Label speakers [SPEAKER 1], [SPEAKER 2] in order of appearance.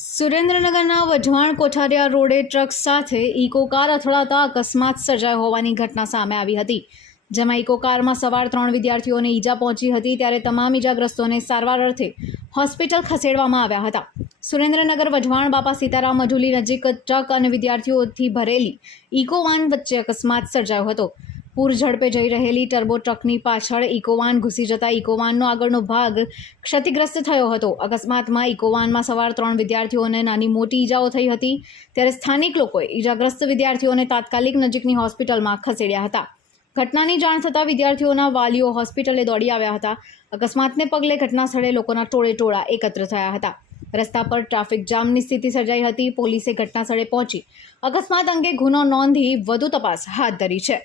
[SPEAKER 1] સુરેન્દ્રનગરના વઢવાણ કોઠારિયા રોડે ટ્રક સાથે ઇકો કાર અથડાતા અકસ્માત સર્જાયો હોવાની ઘટના સામે આવી હતી, જેમાં ઇકો કારમાં સવાર ત્રણ વિદ્યાર્થીઓને ઈજા પહોંચી હતી ત્યારે તમામ ઈજાગ્રસ્તોને સારવાર અર્થે હોસ્પિટલ ખસેડવામાં આવ્યા હતા. સુરેન્દ્રનગર, વઢવાણ, બાપા સીતારામ, મજુલી નજીક ટ્રક અને વિદ્યાર્થીઓથી ભરેલી ઇકો વાન વચ્ચે અકસ્માત સર્જાયો હતો. પૂર ઝડપે જઈ રહેલી ટર્બો ટ્રકની પાછળ ઇકોવાન ઘૂસી જતા ઇકોવાનનો આગળનો ભાગ ક્ષતિગ્રસ્ત થયો હતો. અકસ્માતમાં ઇકોવાનમાં સવાર ત્રણ વિદ્યાર્થીઓને નાની મોટી ઈજાઓ થઈ હતી. ત્યારે સ્થાનિક લોકોએ ઈજાગ્રસ્ત વિદ્યાર્થીઓને તાત્કાલિક નજીકની હોસ્પિટલમાં ખસેડ્યા હતા. ઘટનાની જાણ થતાં વિદ્યાર્થીઓના વાલીઓ હોસ્પિટલે દોડી આવ્યા હતા. અકસ્માતને પગલે ઘટના સ્થળે લોકોના ટોળે ટોળા એકત્ર થયા હતા. રસ્તા પર ટ્રાફિક જામની સ્થિતિ સર્જાઈ હતી. પોલીસે ઘટના સ્થળે પહોંચી અકસ્માત અંગે ગુનો નોંધી વધુ તપાસ હાથ ધરી છે.